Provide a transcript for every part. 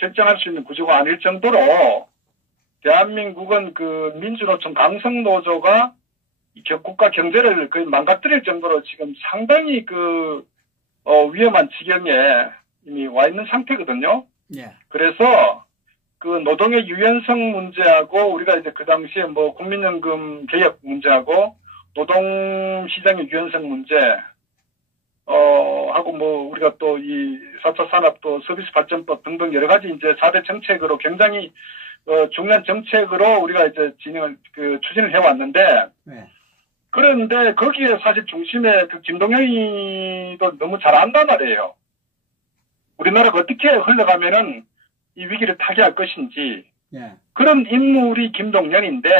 결정할 수 있는 구조가 아닐 정도로 대한민국은 그 민주노총 강성노조가 국가 경제를 거의 망가뜨릴 정도로 지금 상당히 위험한 지경에 이미 와 있는 상태거든요. 예. 그래서 그 노동의 유연성 문제하고 우리가 이제 그 당시에 뭐 국민연금 개혁 문제하고 노동시장의 유연성 문제, 하고 뭐 우리가 또 이 4차 산업 또 서비스 발전법 등등 여러 가지 이제 4대 정책으로 굉장히 중요한 정책으로 우리가 이제 추진을 해왔는데, 네. 그런데 거기에 사실 중심에 그 김동연이도 너무 잘 안단 말이에요. 우리나라가 어떻게 흘러가면은 이 위기를 타개할 것인지. 네. 그런 인물이 김동연인데,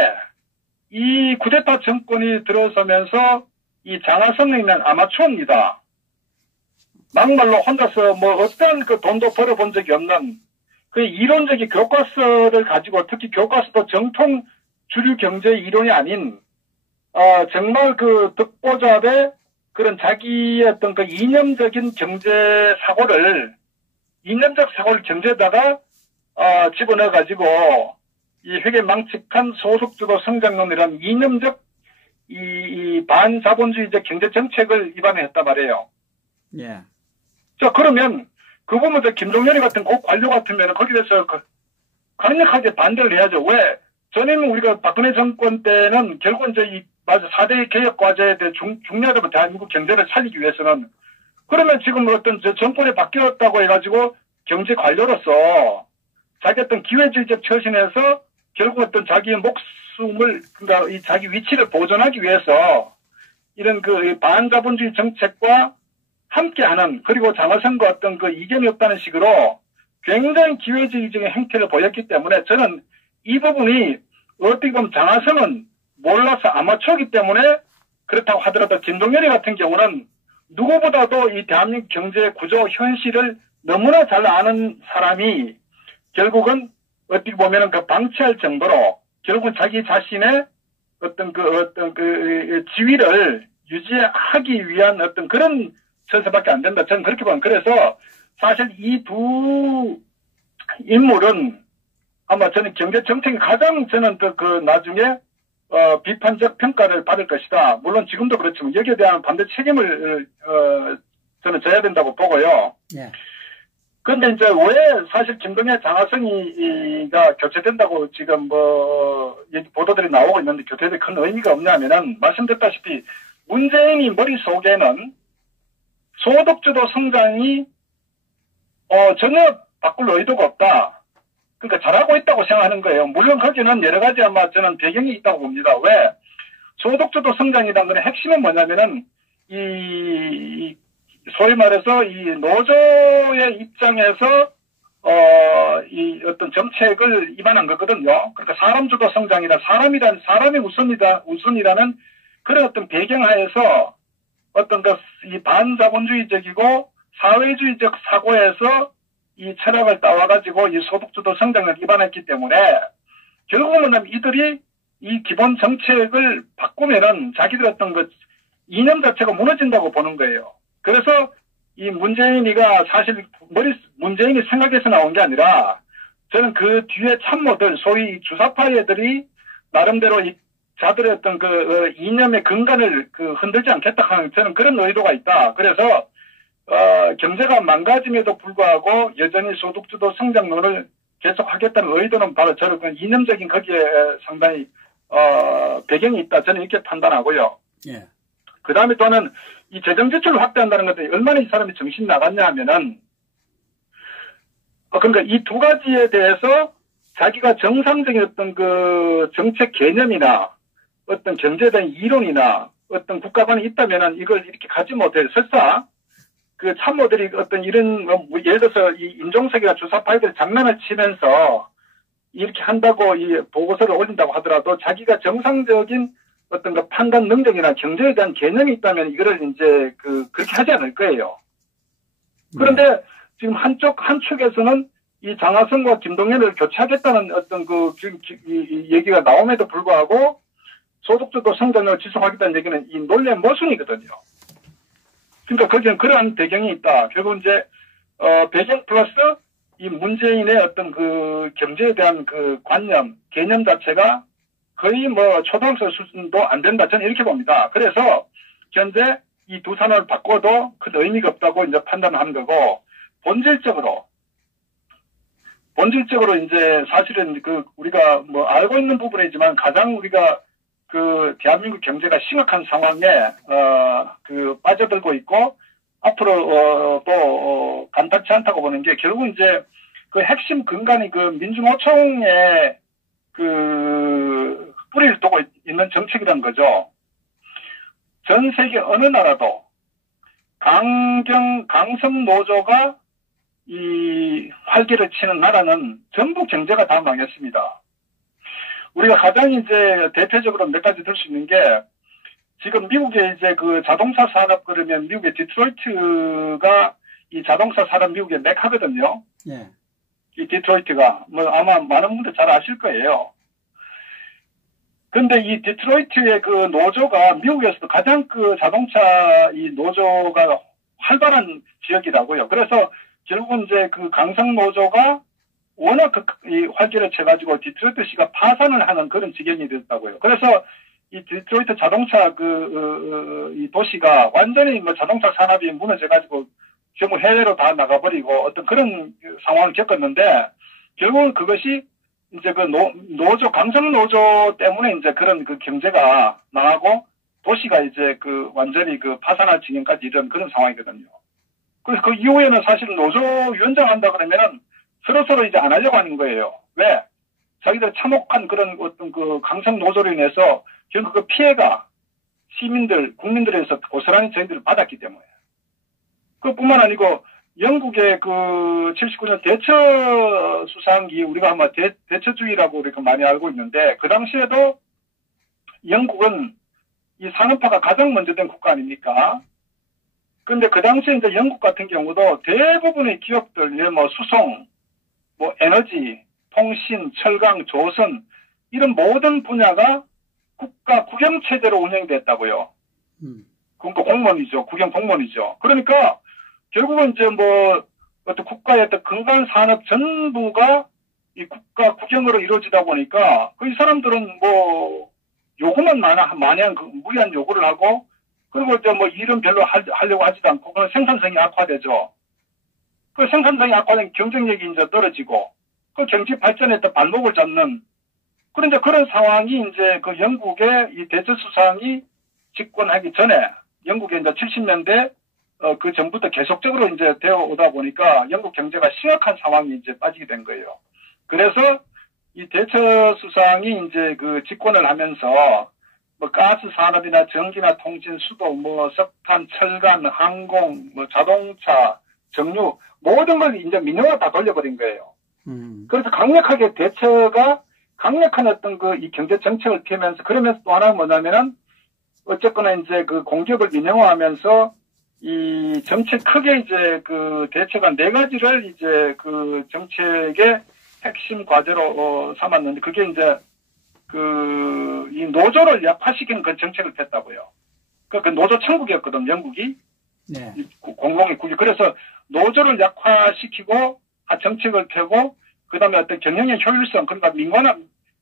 이 쿠데타 정권이 들어서면서 이 장하성에 있는 아마추어입니다. 막말로 혼자서 뭐 어떤 그 돈도 벌어본 적이 없는 그 이론적인 교과서를 가지고, 특히 교과서도 정통 주류 경제 이론이 아닌 정말 그 득보잡의 그런 자기의 어떤 그 이념적 사고를 경제에다가 집어넣어 가지고 이 회계망측한 소득주도 성장론이라는 이념적 이 반자본주의적 경제 정책을 입안했단 말이에요. 예. 자, 그러면 그 보면 김동연이 같은 고관료 같으면 거기에 대해서 강력하게 반대를 해야죠. 왜? 전에는 우리가 박근혜 정권 때는 결국은 4대 개혁 과제에 대해 중요하다면 대한민국 경제를 살리기 위해서는, 그러면 지금 어떤 정권이 바뀌었다고 해가지고 경제 관료로서 자기 어떤 기회주의적 처신에서 결국 어떤 자기의 목숨을, 그러니까 이 자기 위치를 보존하기 위해서 이런 그 반자본주의 정책과 함께하는, 그리고 장하성과 어떤 그 이견이 없다는 식으로 굉장히 기회주의적인 행태를 보였기 때문에 저는 이 부분이 어떻게 보면 장하성은 몰라서 아마추어이기 때문에 그렇다고 하더라도 김동연이 같은 경우는 누구보다도 이 대한민국 경제 구조 현실을 너무나 잘 아는 사람이 결국은 어떻게 보면은 그 방치할 정도로 결국은 자기 자신의 어떤 그 지위를 유지하기 위한 어떤 그런 처세밖에 안 된다. 저는 그렇게 보면, 그래서 사실 이 두 인물은 아마 저는 경제 정책이 가장 저는 나중에 비판적 평가를 받을 것이다. 물론 지금도 그렇지만 여기에 대한 반대 책임을 저는 져야 된다고 보고요. 예. 그런데 이제 왜 사실 김동연 장하성이가 교체된다고 지금 보도들이 나오고 있는데 교체에 큰 의미가 없냐면은, 말씀드렸다시피 문재인이 머릿속에는 소득주도 성장이 전혀 바꿀 의도가 없다. 그러니까 잘하고 있다고 생각하는 거예요. 물론 거기는 여러 가지 아마 저는 배경이 있다고 봅니다. 왜? 소득주도 성장이라는 건 핵심은 뭐냐면은 소위 말해서 이 노조의 입장에서 이 어떤 정책을 입안한 거거든요. 그러니까 사람주도 성장이나 사람이 우선이라는 그런 어떤 배경하에서 어떤 이 반자본주의적이고 사회주의적 사고에서 이 철학을 따와가지고 이 소득주도 성장을 입안했기 때문에 결국은 이들이 이 기본 정책을 바꾸면은 자기들 어떤 이념 자체가 무너진다고 보는 거예요. 그래서 이 문재인이가 사실 문재인이 생각해서 나온 게 아니라 저는 그 뒤에 참모들, 소위 주사파 애들이 나름대로 자들의 어떤 이념의 근간을 흔들지 않겠다 하는 저는 그런 의도가 있다. 그래서 경제가 망가짐에도 불구하고 여전히 소득주도 성장론을 계속하겠다는 의도는 바로 저는 이념적인 거기에 상당히 배경이 있다. 저는 이렇게 판단하고요. 예. 그 다음에 또는 이 재정 지출을 확대한다는 것도 얼마나 이 사람이 정신이 나갔냐 하면은 그러니까 이 두 가지에 대해서 자기가 정상적인 어떤 정책 개념이나 어떤 경제에 대한 이론이나 어떤 국가관이 있다면은 이걸 이렇게 가지 못해. 설사 참모들이 어떤 이런 예를 들어서 이 임종석이나 주사파이들 장난을 치면서 이렇게 한다고 이 보고서를 올린다고 하더라도 자기가 정상적인 어떤 판단 능력이나 경제에 대한 개념이 있다면 이거를 이제 그렇게 하지 않을 거예요. 그런데 지금 한쪽에서는 이 장하성과 김동연을 교체하겠다는 어떤 이 얘기가 나옴에도 불구하고 소득주도 성장을 지속하겠다는 얘기는 이 논리의 모순이거든요. 그러니까 거기는 그러한 배경이 있다. 결국 이제 배경 플러스 이 문재인의 어떤 그 경제에 대한 그 관념, 개념 자체가 거의 뭐 초등학생 수준도 안 된다. 저는 이렇게 봅니다. 그래서 현재 이 두 산업을 바꿔도 큰 의미가 없다고 이제 판단하는 거고, 본질적으로 이제 사실은 그 우리가 뭐 알고 있는 부분이지만 가장 우리가 그 대한민국 경제가 심각한 상황에 그 빠져들고 있고, 앞으로 또 간단치 않다고 보는 게 결국 이제 그 핵심 근간이 그 민주노총의 그 뿌리를 두고 있는 정책이라는 거죠. 전 세계 어느 나라도 강성 노조가 이 활개를 치는 나라는 전부 경제가 다 망했습니다. 우리가 가장 이제 대표적으로 몇 가지 들 수 있는 게, 지금 미국의 이제 그 자동차 산업, 그러면 미국의 디트로이트가 이 자동차 산업 미국의 메카거든요. 예. 이 디트로이트가 뭐 아마 많은 분들 잘 아실 거예요. 근데 이 디트로이트의 그 노조가 미국에서도 가장 그 자동차 이 노조가 활발한 지역이라고요. 그래서 결국은 이제 그 강성 노조가 워낙 이 활개를 쳐가지고 디트로이트시가 파산을 하는 그런 지경이 됐다고요. 그래서 이 디트로이트 자동차 이 도시가 완전히 뭐 자동차 산업이 무너져가지고 전부 해외로 다 나가버리고 어떤 그런 상황을 겪었는데, 결국은 그것이 이제 그 노조, 강성 노조 때문에 이제 그런 그 경제가 망하고 도시가 이제 그 완전히 그 파산할 지경까지 이런 그런 상황이거든요. 그래서 그 이후에는 사실 노조 위원장한다 그러면은 서로 이제 안 하려고 하는 거예요. 왜? 자기들 참혹한 그런 어떤 그 강성 노조로 인해서 결국 그 피해가 시민들, 국민들에서 고스란히 저희들을 받았기 때문에. 그뿐만 아니고 영국의 그 79년 대처 수상기, 우리가 아마 대처주의라고 우리가 많이 알고 있는데, 그 당시에도 영국은 이 산업화가 가장 먼저 된 국가 아닙니까? 근데 그 당시에 이제 영국 같은 경우도 대부분의 기업들, 뭐 수송, 뭐 에너지, 통신, 철강, 조선, 이런 모든 분야가 국가 국영체제로 운영이 됐다고요. 그러니까 공무원이죠. 국영 공무원이죠. 그러니까 결국은 이제 뭐 어떤 국가의 어떤 근간 산업 전부가 이 국가 국영으로 이루어지다 보니까 그 이 사람들은 뭐 요구만 마냥 그 무리한 요구를 하고, 그리고 이제 뭐 일은 별로 하려고 하지도 않고, 그런 생산성이 악화되죠. 그 생산성이 악화된 경쟁력이 이제 떨어지고, 그 경제 발전에 또 발목을 잡는, 그런데 그런 상황이 이제 그 영국의 이 대처 수상이 집권하기 전에, 영국의 이제 70년대 그 전부터 계속적으로 이제 되어 오다 보니까 영국 경제가 심각한 상황이 이제 빠지게 된 거예요. 그래서 이 대처 수상이 이제 그 집권을 하면서 뭐 가스 산업이나 전기나 통신, 수도, 뭐 석탄, 철강, 항공, 뭐 자동차, 정유, 모든 걸 이제 민영화 다 돌려버린 거예요. 그래서 강력하게 강력한 어떤 그 이 경제 정책을 피우면서, 그러면서 또 하나는 뭐냐면은 어쨌거나 이제 그 공기업을 민영화하면서 이 정책 크게 이제 그 대처가 네 가지를 이제 그 정책의 핵심 과제로 삼았는데, 그게 이제 이 노조를 약화시키는 그 정책을 폈다고요. 그 노조 천국이었거든, 영국이. 네. 공공의 국이. 그래서 노조를 약화시키고 정책을 펴고, 그 다음에 어떤 경영의 효율성, 그러니까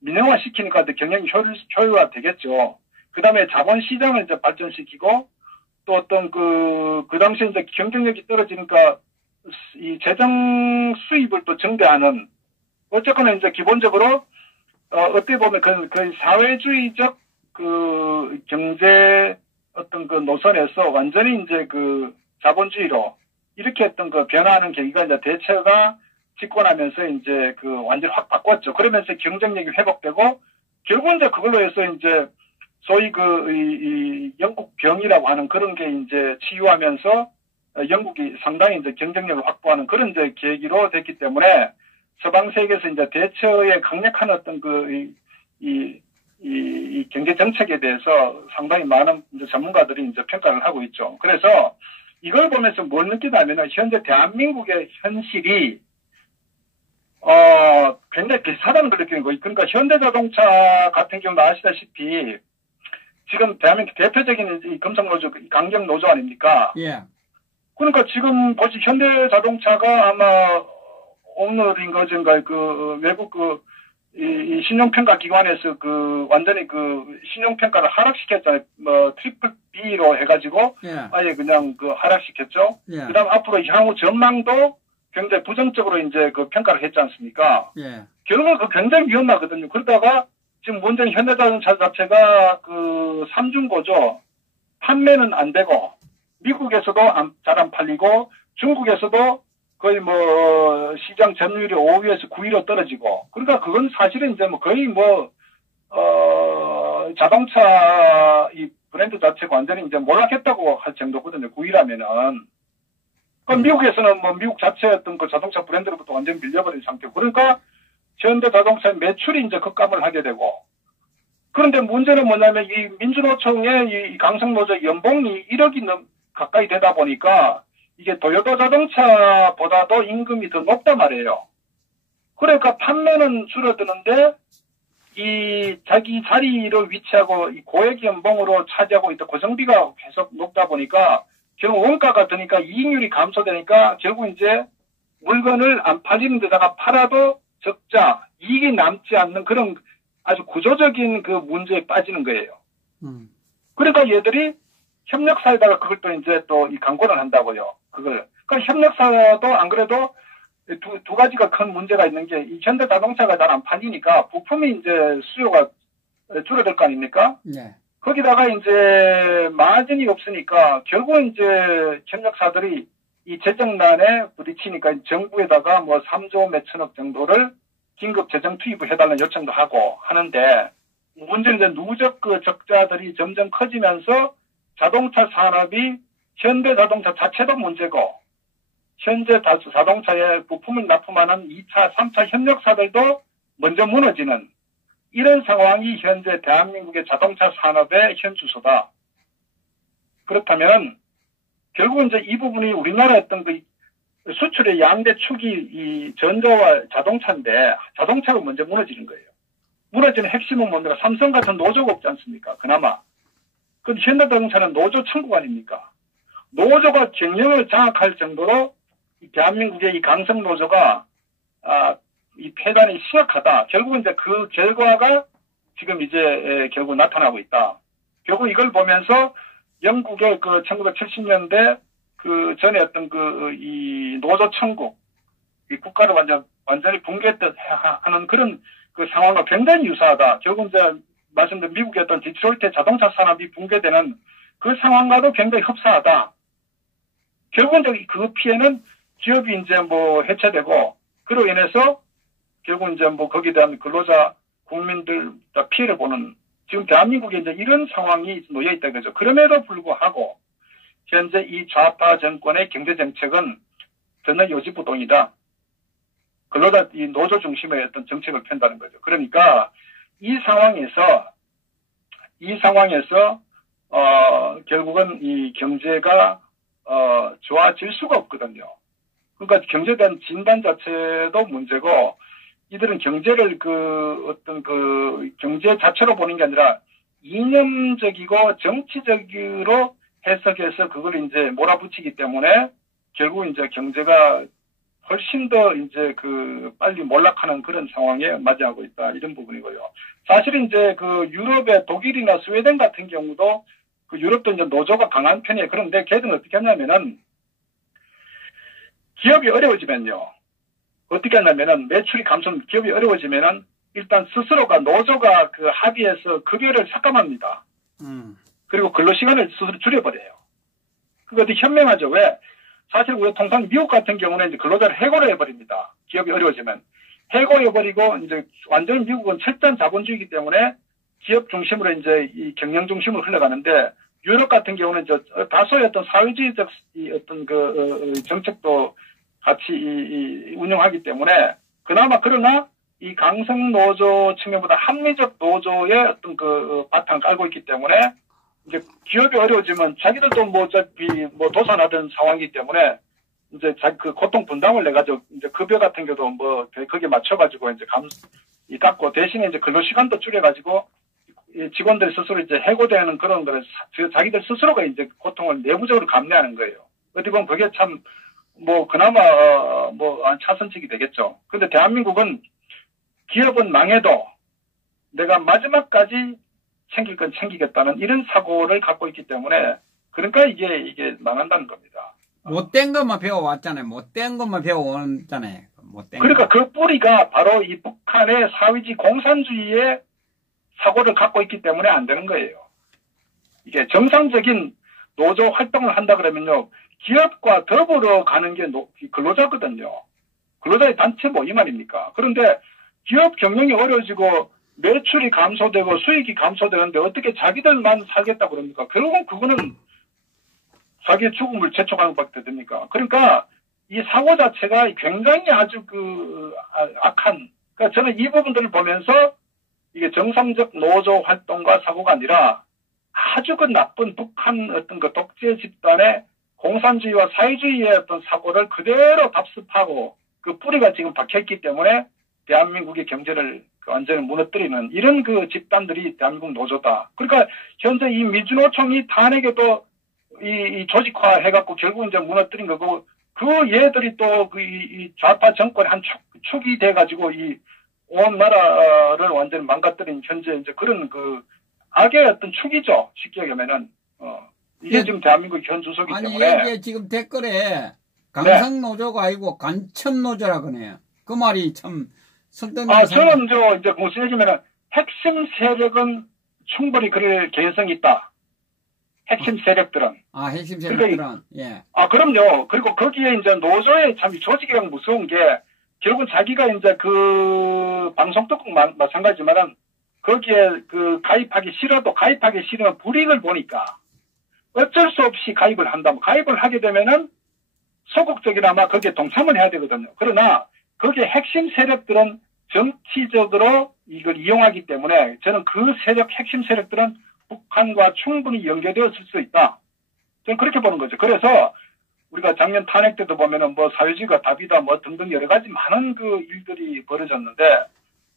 민영화 시키니까 경영이 효율화 되겠죠. 그 다음에 자본시장을 이제 발전시키고, 또 어떤 그 당시에 이제 경쟁력이 떨어지니까 이 재정 수입을 또 증대하는, 어쨌거나 이제 기본적으로 어떻게 보면 그 사회주의적 그 경제 어떤 그 노선에서 완전히 이제 그 자본주의로 이렇게 했던 그 변화하는 계기가 이제 대처가 집권하면서 이제 그 완전히 확 바꿨죠. 그러면서 경쟁력이 회복되고, 결국은 이제 그걸로 해서 이제 소위 이 영국 병이라고 하는 그런 게 이제 치유하면서 영국이 상당히 이제 경쟁력을 확보하는 그런 이제 계기로 됐기 때문에, 서방 세계에서 이제 대처의 강력한 어떤 이 경제 정책에 대해서 상당히 많은 이제 전문가들이 이제 평가를 하고 있죠. 그래서 이걸 보면서 뭘 느끼냐면은 현재 대한민국의 현실이 굉장히 비슷하다는 걸 느끼는 거예요. 그러니까 현대자동차 같은 경우도 아시다시피 지금 대한민국 대표적인 이 금속노조, 강경노조 아닙니까? 예. 그러니까 지금 보시 현대자동차가 아마 오늘인가 어젠가 그 외국 이 신용평가 기관에서 완전히 신용평가를 하락시켰잖아요. 뭐 트리플 B로 해가지고 예. 아예 그냥 하락시켰죠. 예. 그다음 앞으로 향후 전망도 굉장히 부정적으로 이제 평가를 했지 않습니까? 예. 결국은 굉장히 위험하거든요. 그러다가 지금 문제는 현대자동차 자체가 삼중고죠. 판매는 안 되고 미국에서도 잘 안 팔리고 중국에서도 거의 시장 점유율이 5위에서 9위로 떨어지고, 그러니까 그건 사실은 이제 거의 자동차 이 브랜드 자체가 완전히 이제 몰락했다고 할 정도거든요. 9위라면은. 그럼 미국에서는 미국 자체의 어떤 자동차 브랜드로부터 완전히 밀려버린 상태고, 그러니까 현대 자동차의 매출이 이제 급감을 하게 되고, 그런데 문제는 뭐냐면 이 민주노총의 이 강성노조 연봉이 1억이 가까이 되다 보니까 이게 도요타 자동차보다도 임금이 더 높단 말이에요. 그러니까 판매는 줄어드는데 이 자기 자리를 위치하고 이 고액 연봉으로 차지하고 있던 고정비가 계속 높다 보니까 결국 원가가 드니까 이익률이 감소되니까 결국 이제 물건을 안 팔리는 데다가 팔아도 적자, 이익이 남지 않는 그런 아주 구조적인 문제에 빠지는 거예요. 그러니까 얘들이 협력사에다가 그걸 또 이제 또 이 광고를 한다고요. 그러니까 협력사도 안 그래도 두 가지가 큰 문제가 있는 게 이 현대자동차가 잘 안 팔리니까 부품이 이제 수요가 줄어들 거 아닙니까? 네. 거기다가 이제 마진이 없으니까 결국 이제 협력사들이 이 재정난에 부딪히니까 정부에다가 3조 몇천억 정도를 긴급 재정 투입을 해달라는 요청도 하고 하는데 문제는 이제 누적 적자들이 점점 커지면서 자동차 산업이 현대 자동차 자체도 문제고 현재 자동차에 부품을 납품하는 2차, 3차 협력사들도 먼저 무너지는 이런 상황이 현재 대한민국의 자동차 산업의 현주소다. 그렇다면 결국은 이제 이 부분이 우리나라의 어떤 수출의 양대 축이 이 전자와 자동차인데 자동차가 먼저 무너지는 거예요. 무너지는 핵심은 뭡니까? 삼성 같은 노조가 없지 않습니까? 그나마. 근데 현대자동차는 노조 천국 아닙니까? 노조가 경영을 장악할 정도로 이 대한민국의 이 강성 노조가 이 폐단이 심각하다. 결국은 이제 그 결과가 지금 이제 결국 나타나고 있다. 결국 이걸 보면서 영국의 1970년대 전에 어떤 이 노조 천국, 이 국가를 완전히 붕괴했듯 하는 그런 상황과 굉장히 유사하다. 결국 이제 말씀드린 미국의 어떤 디트로이트 자동차 산업이 붕괴되는 그 상황과도 굉장히 흡사하다. 결국은 그 피해는 기업이 이제 해체되고, 그로 인해서 결국 이제 거기에 대한 근로자, 국민들 다 피해를 보는, 지금 대한민국에 이제 이런 상황이 놓여 있다 그죠. 그럼에도 불구하고, 현재 이 좌파 정권의 경제정책은 전혀 요지부동이다. 근로자, 이 노조 중심의 어떤 정책을 편다는 거죠. 그러니까, 이 상황에서, 결국은 이 경제가, 좋아질 수가 없거든요. 그러니까 경제에 대한 진단 자체도 문제고, 이들은 경제를 경제 자체로 보는 게 아니라 이념적이고 정치적으로 해석해서 그걸 이제 몰아붙이기 때문에 결국 이제 경제가 훨씬 더 이제 빨리 몰락하는 그런 상황에 맞이하고 있다. 이런 부분이고요. 사실은 이제 유럽의 독일이나 스웨덴 같은 경우도 유럽도 이제 노조가 강한 편이에요. 그런데 걔들은 어떻게 하냐면은 기업이 어려워지면요. 어떻게 하냐면은 매출이 기업이 어려워지면은 일단 스스로가 노조가 합의해서 급여를 삭감합니다. 그리고 근로시간을 스스로 줄여버려요. 그거 되게 현명하죠. 왜? 사실 우리 통상 미국 같은 경우는 이제 근로자를 해고를 해버립니다. 기업이 어려워지면. 해고해버리고 이제 완전히 미국은 철저한 자본주의이기 때문에 기업 중심으로 이제 이 경영 중심으로 흘러가는데 유럽 같은 경우는 이제 다소의 어떤 사회주의적 어떤 정책도 같이 운영하기 때문에 그러나 이 강성 노조 측면보다 합리적 노조의 어떤 바탕을 깔고 있기 때문에 이제 기업이 어려워지면 자기들도 어차피 도산하던 상황이기 때문에 이제 고통 분담을 내가지고 이제 급여 같은 경우도 거기에 맞춰가지고 이제 깎고 대신에 이제 근로시간도 줄여가지고 직원들 스스로 이제 해고되는 그런 거를 자기들 스스로가 이제 고통을 내부적으로 감내하는 거예요. 어디 보면 그게 참 뭐 그나마 뭐 차선책이 되겠죠. 근데 대한민국은 기업은 망해도 내가 마지막까지 챙길 건 챙기겠다는 이런 사고를 갖고 있기 때문에 그러니까 이게 망한다는 겁니다. 못된 것만 배워왔잖아요. 못된 것만 배워왔잖아요. 못된 그러니까 거. 그 뿌리가 바로 이 북한의 사회주의 공산주의의 사고를 갖고 있기 때문에 안 되는 거예요. 이게 정상적인 노조 활동을 한다 그러면요. 기업과 더불어 가는 게 근로자거든요. 근로자의 단체 모임 아닙니까? 그런데 기업 경영이 어려워지고 매출이 감소되고 수익이 감소되는데 어떻게 자기들만 살겠다고 그럽니까? 결국은 그거는 자기의 죽음을 재촉하는 것밖에 됩니까? 그러니까 이 사고 자체가 굉장히 아주 악한, 그러니까 저는 이 부분들을 보면서 이게 정상적 노조 활동과 사고가 아니라 아주 나쁜 북한 어떤 독재 집단의 공산주의와 사회주의의 어떤 사고를 그대로 답습하고 그 뿌리가 지금 박혀있기 때문에 대한민국의 경제를 완전히 무너뜨리는 이런 집단들이 대한민국 노조다. 그러니까 현재 이 민주노총이 탄핵에도 이 조직화 해갖고 결국 이제 무너뜨린 거고 그 얘들이 또 이 좌파 정권의 한 축이 돼가지고 이 온 나라를 완전히 망가뜨린 현재 이제 그런 악의 어떤 축이죠. 쉽게 얘기하면은 이게 지금 대한민국 현 주소기 때문에. 아니 이게 지금 댓글에 강성노조가 아니고 간첩노조라 그러네요. 그 말이 참 설득력. 저는 이제 무슨 얘기냐면은 핵심 세력은 충분히 그럴 개연성이 있다. 핵심 세력들은. 핵심 세력들은. 그러니까, 예. 그럼요. 그리고 거기에 이제 노조의 참 조직이랑 무서운 게 결국은 자기가 이제 방송 듣고 마찬가지지만은 거기에 가입하기 싫어도 가입하기 싫으면 불이익을 보니까 어쩔 수 없이 가입을 한다면 가입을 하게 되면은 소극적이나마 거기에 동참을 해야 되거든요. 그러나 거기에 핵심 세력들은 정치적으로 이걸 이용하기 때문에 저는 그 핵심 세력들은 북한과 충분히 연계되었을 수 있다. 저는 그렇게 보는 거죠. 그래서 우리가 작년 탄핵 때도 보면은 사회주의가 답이다 등등 여러 가지 많은 일들이 벌어졌는데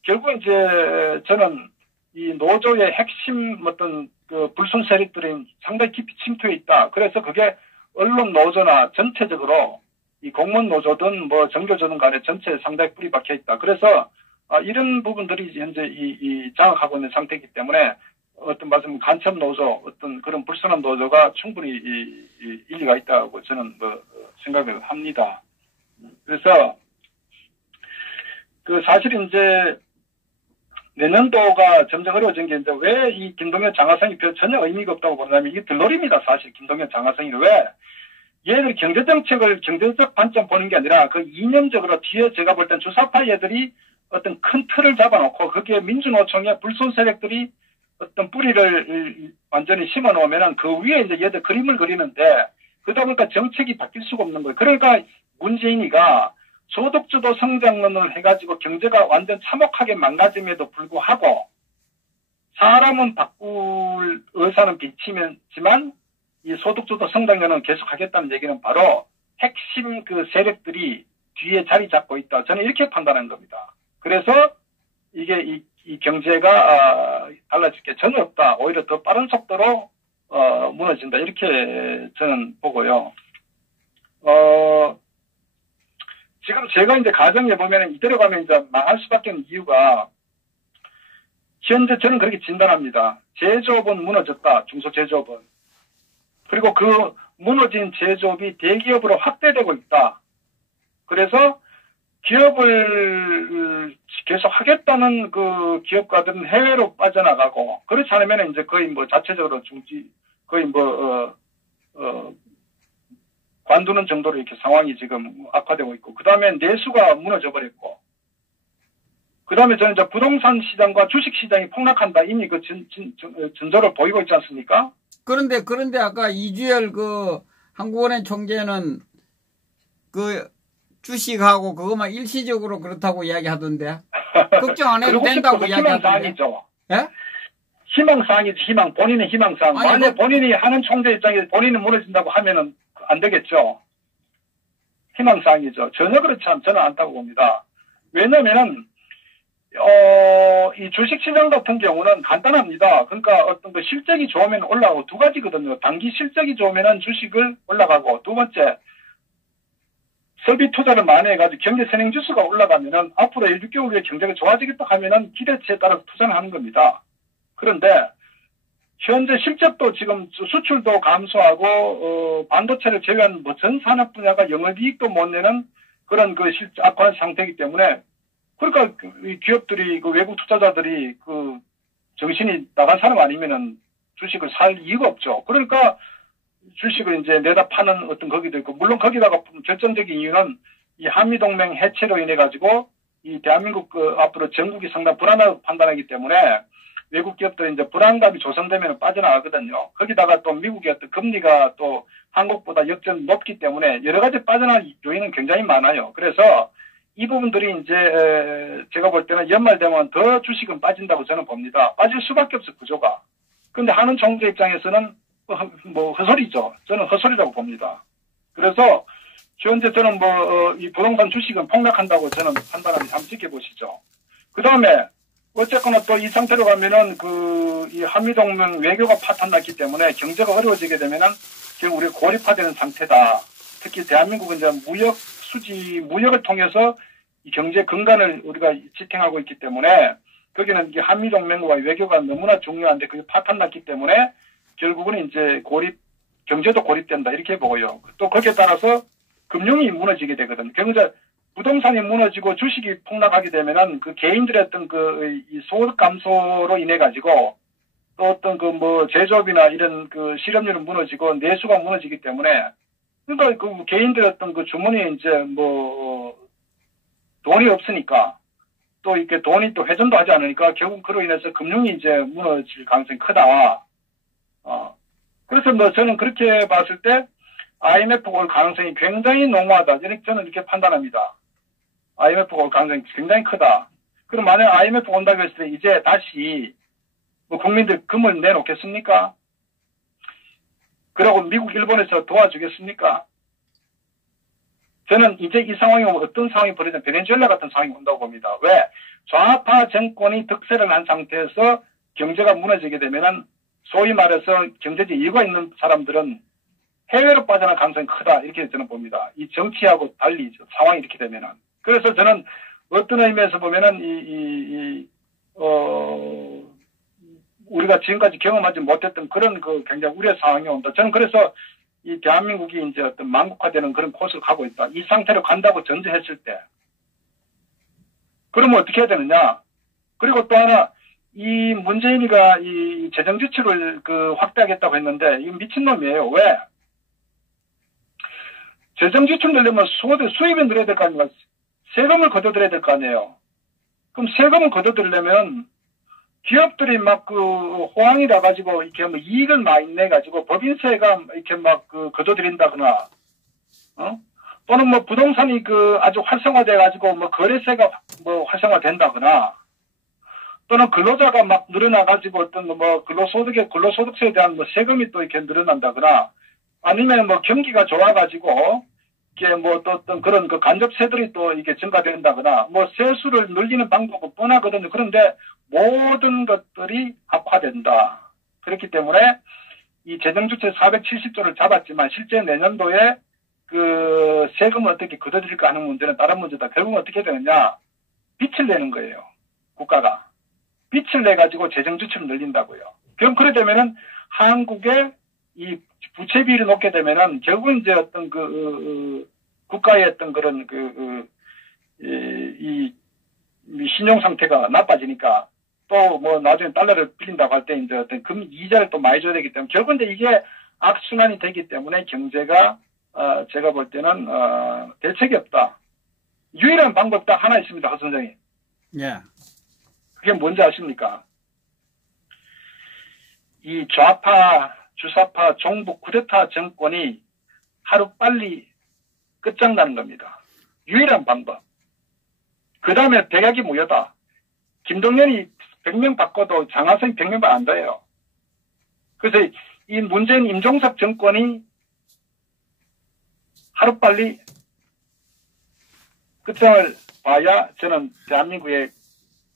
결국 이제 저는 이 노조의 핵심 어떤 불순 세력들이 상당히 깊이 침투해 있다. 그래서 그게 언론 노조나 전체적으로 이 공무원 노조든 정교조든 간에 전체에 상당히 뿌리 박혀 있다. 그래서 이런 부분들이 현재 이 장악하고 있는 상태이기 때문에 어떤 말씀 간첩 노조 어떤 그런 불순한 노조가 충분히 일리가 있다고 저는 생각을 합니다. 그래서 사실 이제 내년도가 점점 어려워진 게 이제 왜 이 김동연 장하성이 전혀 의미가 없다고 보냐면 이게 들놀이입니다. 사실 김동연 장하성이 왜 얘들 경제적 관점 보는 게 아니라 이념적으로 뒤에 제가 볼 땐 주사파 얘들이 어떤 큰 틀을 잡아놓고 거기에 민주노총의 불순 세력들이 어떤 뿌리를 완전히 심어 놓으면은 그 위에 이제 얘들 그림을 그리는데 그러다 보니까 정책이 바뀔 수가 없는 거예요. 그러니까 문재인이가 소득주도 성장론을 해가지고 경제가 완전 참혹하게 망가짐에도 불구하고 사람은 바꿀 의사는 비치지만 이 소득주도 성장론은 계속하겠다는 얘기는 바로 핵심 세력들이 뒤에 자리 잡고 있다. 저는 이렇게 판단하는 겁니다. 그래서 이게 이 경제가 달라질 게 전혀 없다. 오히려 더 빠른 속도로 무너진다. 이렇게 저는 보고요. 지금 제가 이제 가정에 보면 이대로 가면 이제 망할 수밖에 없는 이유가 현재 저는 그렇게 진단합니다. 제조업은 무너졌다. 중소제조업은. 그리고 그 무너진 제조업이 대기업으로 확대되고 있다. 그래서 기업을 계속 하겠다는 기업가들은 해외로 빠져나가고 그렇지 않으면 이제 거의 자체적으로 거의 관두는 정도로 이렇게 상황이 지금 악화되고 있고 그 다음에 내수가 무너져 버렸고 그 다음에 저는 이제 부동산 시장과 주식 시장이 폭락한다. 이미 전조를 보이고 있지 않습니까? 그런데 아까 이주열 한국은행 총재는 주식하고 그것만 일시적으로 그렇다고 이야기하던데 걱정 안 해도 된다고 이야기하던데. 예? 희망사항이지 본인의 희망사항. 만약 본인이 하는 총재 입장에서 본인이 무너진다고 하면은 안 되겠죠. 희망사항이죠. 전혀 그렇지 저는 않다고 봅니다. 왜냐면은 이 주식시장 같은 경우는 간단합니다. 그러니까 어떤 실적이 좋으면 올라가고 두 가지거든요. 단기 실적이 좋으면은 주식을 올라가고 두 번째 설비 투자를 많이 해가지고 경제 선행 지수가 올라가면은 앞으로 1, 6개월 후에 경제가 좋아지겠다 하면은 기대치에 따라서 투자를 하는 겁니다. 그런데 현재 실적도 지금 수출도 감소하고 반도체를 제외한 뭐 전 산업 분야가 영업이익도 못 내는 그런 그 악화한 상태이기 때문에 그러니까 이 기업들이 그 외국 투자자들이 그 정신이 나간 사람 아니면은 주식을 살 이유가 없죠. 그러니까 주식을 이제 내다 파는 어떤 거기도 있고, 물론 거기다가 결정적인 이유는 이 한미동맹 해체로 인해 가지고 이 대한민국 그 앞으로 전국이 상당히 불안하다고 판단하기 때문에 외국 기업들이 이제 불안감이 조성되면 빠져나가거든요. 거기다가 또 미국의 어떤 금리가 또 한국보다 역전 높기 때문에 여러 가지 빠져나갈 요인은 굉장히 많아요. 그래서 이 부분들이 이제 제가 볼 때는 연말 되면 더 주식은 빠진다고 저는 봅니다. 빠질 수밖에 없어 구조가. 근데 하는 총재 입장에서는 뭐 헛소리죠. 저는 헛소리라고 봅니다. 그래서 현재 저는 뭐 이 부동산 주식은 폭락한다고 저는 판단합니다. 한번 지켜보시죠. 그 다음에 어쨌거나 또 이 상태로 가면은 이 한미동맹 외교가 파탄났기 때문에 경제가 어려워지게 되면은 결국 우리가 고립화되는 상태다. 특히 대한민국은 이제 무역을 통해서 이 경제 근간을 우리가 지탱하고 있기 때문에 거기는 이게 한미동맹과 외교가 너무나 중요한데 그게 파탄났기 때문에 결국은 이제 경제도 고립된다. 이렇게 보고요. 또 거기에 따라서 금융이 무너지게 되거든요. 경제, 부동산이 무너지고 주식이 폭락하게 되면은 그 개인들의 어떤 이 소득 감소로 인해 가지고 또 어떤 제조업이나 이런 그 실업률은 무너지고 내수가 무너지기 때문에 그러니까 그 개인들의 어떤 그 주머니에 이제 돈이 없으니까 또 이렇게 돈이 또 회전도 하지 않으니까 결국 그로 인해서 금융이 이제 무너질 가능성이 크다. 그래서 저는 그렇게 봤을 때 IMF가 올 가능성이 굉장히 농후하다. 저는 이렇게 판단합니다. IMF가 올 가능성이 굉장히 크다. 그럼 만약 IMF가 온다고 했을 때 이제 다시 국민들 금을 내놓겠습니까? 그리고 미국, 일본에서 도와주겠습니까? 저는 이제 이 상황이 오면 어떤 상황이 벌어지면 베네수엘라 같은 상황이 온다고 봅니다. 왜? 좌파 정권이 득세를 한 상태에서 경제가 무너지게 되면은 소위 말해서 경제적 이유가 있는 사람들은 해외로 빠져나갈 가능성이 크다. 이렇게 저는 봅니다. 이 정치하고 달리 상황이 이렇게 되면은. 그래서 저는 어떤 의미에서 보면은 우리가 지금까지 경험하지 못했던 그런 굉장히 우려의 상황이 온다. 저는 그래서 이 대한민국이 이제 어떤 망국화되는 그런 코스를 가고 있다. 이 상태로 간다고 전제했을 때. 그러면 어떻게 해야 되느냐? 그리고 또 하나, 이 문재인이가 이 재정 지출을 확대하겠다고 했는데, 이거 미친놈이에요. 왜? 재정 지출 늘려면 수입이 늘어야 될 거 아닙니까? 세금을 걷어들여야 될 거 아니에요. 그럼 세금을 걷어들이려면 기업들이 호황이 나가지고 이렇게 이익을 많이 내가지고 법인세가 이렇게 걷어들인다거나, 또는 부동산이 아주 활성화돼가지고 거래세가 활성화된다거나, 또는 근로자가 늘어나가지고 어떤 근로소득세에 대한 세금이 또 이렇게 늘어난다거나, 아니면 경기가 좋아가지고, 이게 또 어떤 그런 간접세들이 또 이게 증가된다거나, 세수를 늘리는 방법은 뻔하거든요. 그런데 모든 것들이 악화된다. 그렇기 때문에 이 재정주체 470조를 잡았지만 실제 내년도에 세금을 어떻게 걷어들일까 하는 문제는 다른 문제다. 결국은 어떻게 되느냐? 빚을 내는 거예요. 국가가. 빚을 내가지고 재정주체를 늘린다고요. 그럼 그래 되면은 한국의 이 부채 비율이 높게 되면은 결국은 이제 어떤 국가의 어떤 그런 이 신용 상태가 나빠지니까 또 나중에 달러를 빌린다고 할 때 이제 어떤 이자를 또 많이 줘야 되기 때문에 결국은 이제 이게 악순환이 되기 때문에 경제가 제가 볼 때는 대책이 없다. 유일한 방법 딱 하나 있습니다, 하 선생님. 예. 그게 뭔지 아십니까? 이 좌파, 주사파, 종북 쿠데타 정권이 하루빨리 끝장나는 겁니다. 유일한 방법. 그 다음에 백약이 무효다. 김동연이 100명 바꿔도 장하성이 100명 안 돼요. 그래서 이 문재인 임종석 정권이 하루빨리 끝장을 봐야 저는 대한민국의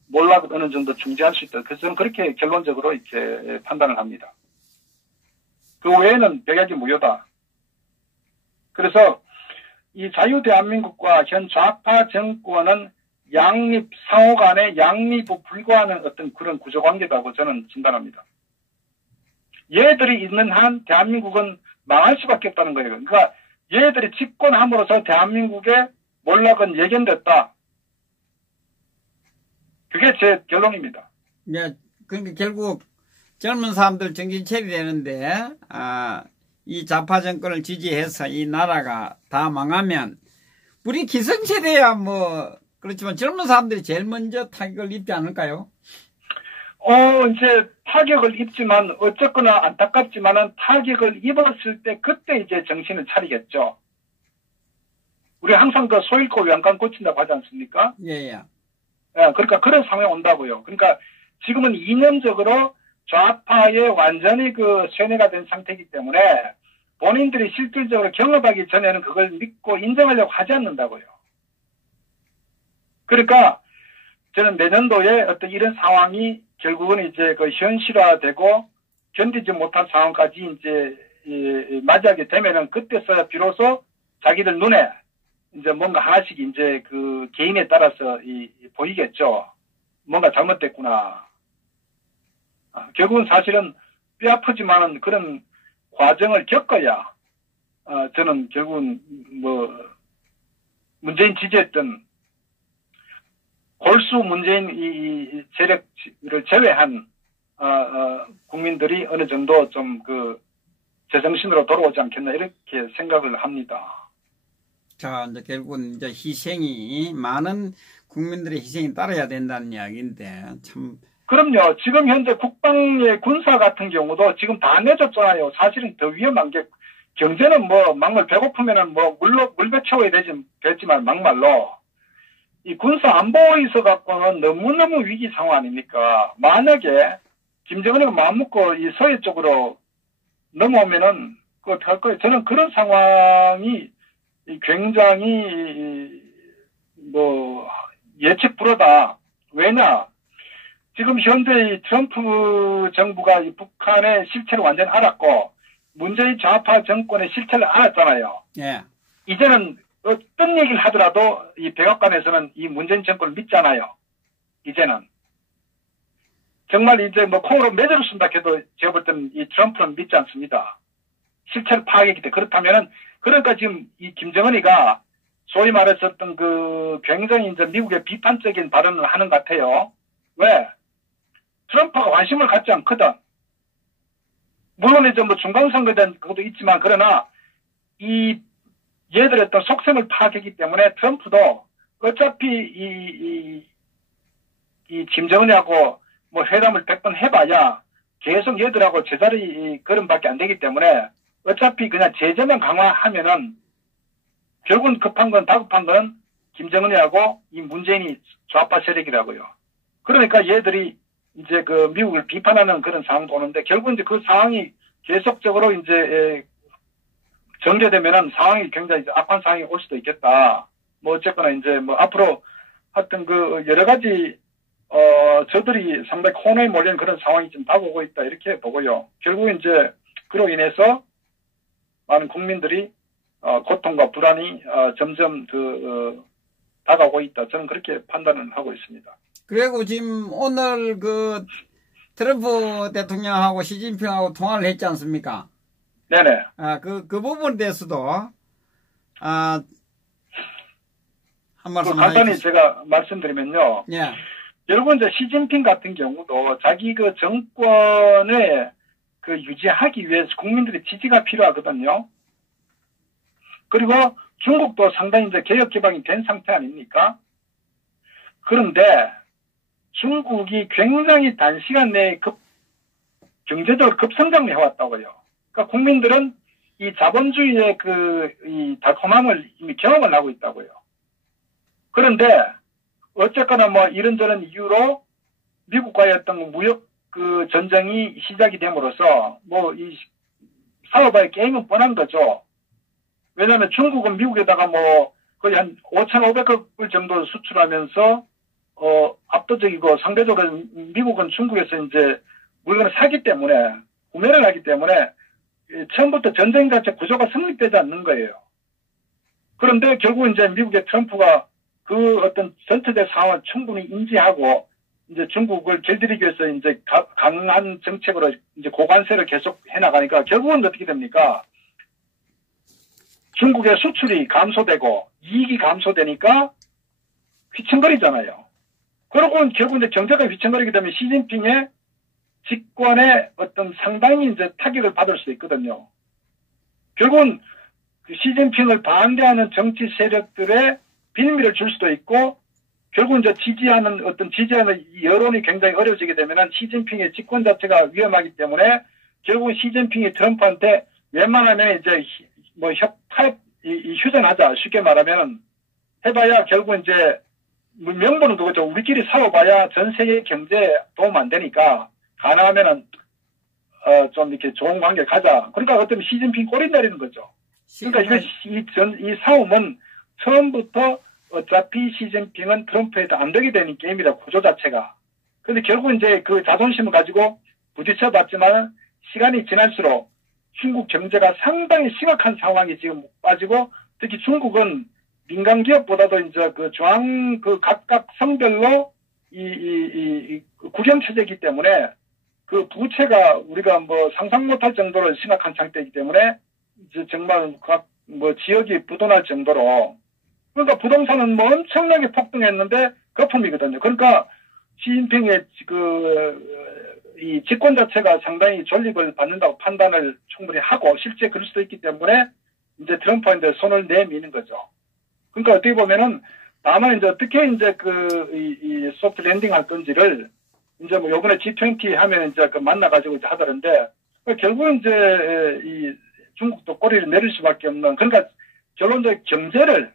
몰락을 어느 정도 중지할 수 있다. 그래서 저는 그렇게 결론적으로 이렇게 판단을 합니다. 그 외에는 백약이 무효다. 그래서 이 자유대한민국과 현 좌파 정권은 양립, 상호 간의 양립에 불과하는 어떤 그런 구조관계라고 저는 진단합니다. 얘들이 있는 한 대한민국은 망할 수밖에 없다는 거예요. 그러니까 얘들이 집권함으로써 대한민국의 몰락은 예견됐다. 그게 제 결론입니다. 네, 그러니까 결국 젊은 사람들 정신 차리되는데 이 좌파 정권을 지지해서 이 나라가 다 망하면 우리 기성세대야 뭐 그렇지만 젊은 사람들이 제일 먼저 타격을 입지 않을까요? 이제 타격을 입지만 어쨌거나 안타깝지만은 타격을 입었을 때 그때 이제 정신을 차리겠죠. 우리 항상 그 소 잃고 외양간 고친다고 하지 않습니까? 예. 예, 그러니까 그런 상황이 온다고요. 그러니까 지금은 이념적으로 좌파에 완전히 그 쇠뇌가 된 상태이기 때문에 본인들이 실질적으로 경험하기 전에는 그걸 믿고 인정하려고 하지 않는다고요. 그러니까 저는 내년도에 어떤 이런 상황이 결국은 이제 그 현실화되고 견디지 못할 상황까지 이제 맞이하게 되면은 그때서야 비로소 자기들 눈에 이제 뭔가 하나씩 이제 그 개인에 따라서 보이겠죠. 뭔가 잘못됐구나. 결국은 사실은 뼈 아프지만은 그런 과정을 겪어야 저는 결국은 뭐 문재인 지지했던 골수 문재인 이 세력을 제외한 국민들이 어느 정도 좀 그 제정신으로 돌아오지 않겠나 이렇게 생각을 합니다. 자, 이제 결국은 이제 희생이 많은 국민들의 희생이 따라야 된다는 이야기인데 참. 그럼요. 지금 현재 국방의 군사 같은 경우도 지금 다 내줬잖아요. 사실은 더 위험한 게 경제는 뭐 막말 배고프면은 뭐 물배 채워야 되지만 막말로 이 군사 안보에 있어 갖고는 너무너무 위기 상황 아닙니까? 만약에 김정은이가 마음먹고 이 서해 쪽으로 넘어오면은 그거 어떻게 할 거예요? 저는 그런 상황이 굉장히 뭐 예측 불허다. 왜냐? 지금 현재 이 트럼프 정부가 이 북한의 실체를 완전히 알았고 문재인 좌파 정권의 실체를 알았잖아요. 예. 이제는 어떤 얘기를 하더라도 이 백악관에서는 이 문재인 정권을 믿잖아요. 이제는. 정말 이제 뭐 콩으로 매저를 쓴다 해도 제가 볼 때는 이 트럼프는 믿지 않습니다. 실체를 파악했기 때문에. 그렇다면은, 그러니까 지금 이 김정은이가 소위 말했었던 그 굉장히 이제 미국의 비판적인 발언을 하는 것 같아요. 왜? 트럼프가 관심을 갖지 않거든. 물론 이제 뭐 중간선거에 대한 것도 있지만, 그러나 이 얘들의 어떤 속셈을 파악했기 때문에 트럼프도 어차피 이 김정은이하고 뭐 회담을 100번 해봐야 계속 얘들하고 제자리 걸음밖에 안 되기 때문에 어차피 그냥 제재만 강화하면은 결국은 급한 건 다급한 건 김정은이하고 이 문재인이 좌파 세력이라고요. 그러니까 얘들이 이제 그 미국을 비판하는 그런 상황도 오는데 결국 이제 그 상황이 계속적으로 이제 전개되면은 상황이 굉장히 악한 상황이 올 수도 있겠다. 뭐 어쨌거나 이제 뭐 앞으로 하여튼 그 여러 가지 저들이 상당히 혼에 몰리는 그런 상황이 좀 다가오고 있다 이렇게 보고요. 결국 이제 그로 인해서 많은 국민들이 고통과 불안이 점점 다가오고 있다. 저는 그렇게 판단을 하고 있습니다. 그리고 지금 오늘 그 트럼프 대통령하고 시진핑하고 통화를 했지 않습니까? 네네. 그 부분에 대해서도 한 말씀 간단히 제가 말씀드리면요. 예. 여러분 이제 시진핑 같은 경우도 자기 그 정권에 그 유지하기 위해서 국민들의 지지가 필요하거든요. 그리고 중국도 상당히 이제 개혁 개방이 된 상태 아닙니까? 그런데 중국이 굉장히 단시간 내에 경제적으로 급성장을 해왔다고요. 그러니까 국민들은 이 자본주의의 이 달콤함을 이미 경험을 하고 있다고요. 그런데 어쨌거나 뭐 이런저런 이유로 미국과의 어떤 무역 그 전쟁이 시작이 됨으로써 뭐 이 사업의 게임은 뻔한 거죠. 왜냐하면 중국은 미국에다가 뭐 거의 한 5,500억 불 정도 수출하면서 압도적이고 상대적으로 미국은 중국에서 이제 물건을 사기 때문에 구매를 하기 때문에 처음부터 전쟁 자체 구조가 성립되지 않는 거예요. 그런데 결국 이제 미국의 트럼프가 그 어떤 전투대 상황을 충분히 인지하고 이제 중국을 길들이기 위해서 이제 강한 정책으로 이제 고관세를 계속 해나가니까 결국은 어떻게 됩니까? 중국의 수출이 감소되고 이익이 감소되니까 휘청거리잖아요. 그러고 결국 이제 경제가 휘청거리게 되면 시진핑의 집권에 어떤 상당히 이제 타격을 받을 수 있거든요. 결국은 그 시진핑을 반대하는 정치 세력들의 빌미를 줄 수도 있고, 결국 이제 지지하는 여론이 굉장히 어려워지게 되면은 시진핑의 집권 자체가 위험하기 때문에 결국은 시진핑이 트럼프한테 웬만하면 이제 뭐 휴전하자, 쉽게 말하면 해봐야 결국 이제 명분은 그거죠. 우리끼리 싸워봐야 전 세계 경제에 도움 안 되니까 가능하면은 좀 이렇게 좋은 관계 가자. 그러니까 어떤 시진핑 꼬리 내리는 거죠. 그러니까 이 싸움은 처음부터 어차피 시진핑은 트럼프에도 안 되게 되는 게임이다, 구조 자체가. 근데 결국 이제 그 자존심을 가지고 부딪혀 봤지만 시간이 지날수록 중국 경제가 상당히 심각한 상황이 지금 빠지고, 특히 중국은 민간 기업보다도 이제 그 각각 성별로 국영체제이기 때문에 그 부채가 우리가 뭐 상상 못할 정도로 심각한 상태이기 때문에 이제 정말 지역이 부도날 정도로, 그러니까 부동산은 뭐 엄청나게 폭등했는데 거품이거든요. 그러니까 시진핑의 이 집권 자체가 상당히 존립을 받는다고 판단을 충분히 하고 실제 그럴 수도 있기 때문에 이제 트럼프한테 손을 내미는 거죠. 그러니까 어떻게 보면은 다만 이제 어떻게 이제 이 소프트 랜딩 할 건지를 이제 뭐 요번에 G20 하면 이제 만나가지고 이제 하더런데, 결국은 이제 이 중국도 꼬리를 내릴 수밖에 없는, 그러니까 결론적으로 경제를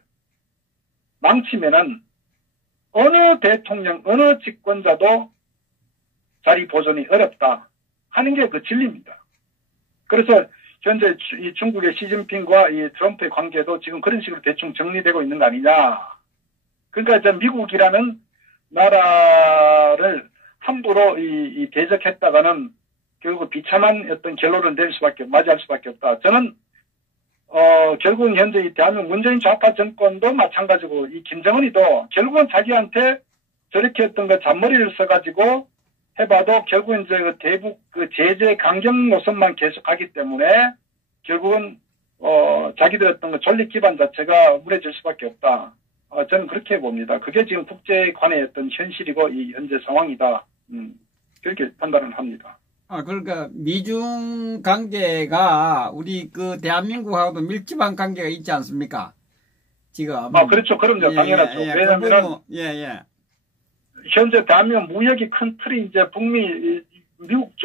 망치면은 어느 대통령, 어느 집권자도 자리 보존이 어렵다 하는 게 그 진리입니다. 그래서 현재 이 중국의 시진핑과 이 트럼프의 관계도 지금 그런 식으로 대충 정리되고 있는 거 아니냐. 그러니까 이제 미국이라는 나라를 함부로 이 대적했다가는 결국 비참한 어떤 결론을 맞이할 수밖에 없다. 저는 결국은 현재 이 대한민국 문재인 좌파 정권도 마찬가지고, 이 김정은이도 결국은 자기한테 저렇게 어떤 잔머리를 써가지고 해봐도 결국은 이제 대북 제재 강경 노선만 계속하기 때문에 결국은 자기들 어떤 존립 기반 자체가 무너질 수밖에 없다. 저는 그렇게 봅니다. 그게 지금 국제관의 어떤 현실이고 이 현재 상황이다. 그렇게 판단을 합니다. 그러니까 미중 관계가 우리 대한민국하고도 밀집한 관계가 있지 않습니까? 지금. 그렇죠. 그럼요. 당연하죠. 왜냐하면 현재 대한민국 무역이 큰 틀이 이제 미국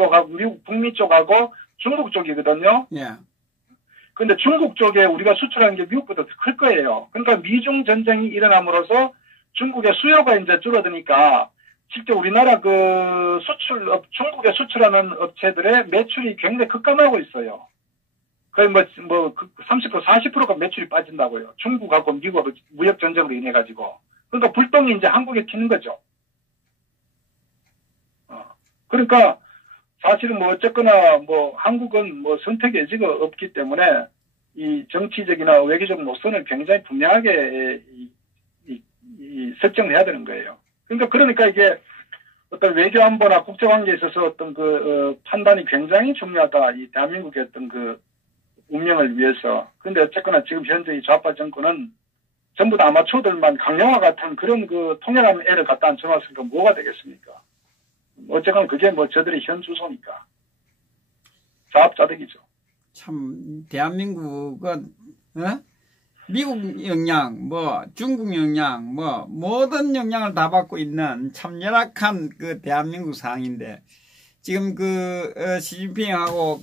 북미 쪽하고 중국 쪽이거든요. 예. 근데 중국 쪽에 우리가 수출하는 게 미국보다 더 클 거예요. 그러니까 미중 전쟁이 일어남으로써 중국의 수요가 이제 줄어드니까 실제 우리나라 중국에 수출하는 업체들의 매출이 굉장히 급감하고 있어요. 거의 30% 40%가 매출이 빠진다고요. 중국하고 미국하고 무역 전쟁으로 인해 가지고. 그러니까 불똥이 이제 한국에 튀는 거죠. 그러니까 사실은 어쨌거나 한국은 선택의 여지가 없기 때문에 이 정치적이나 외교적 노선을 굉장히 분명하게 설정해야 되는 거예요. 그러니까 이게 어떤 외교 안보나 국제 관계에 있어서 어떤 판단이 굉장히 중요하다. 이 대한민국의 어떤 운명을 위해서. 근데 어쨌거나 지금 현재 이 좌파 정권은 전부 다 아마추어들만 강령화 같은 그런 통역하는 애를 갖다 앉혀놨으니까 뭐가 되겠습니까? 어쨌거나 그게 저들의 현 주소니까. 자업자득이죠. 참, 대한민국은, 미국 영향, 중국 영향, 모든 영향을 다 받고 있는 참 열악한 대한민국 상황인데, 지금 시진핑하고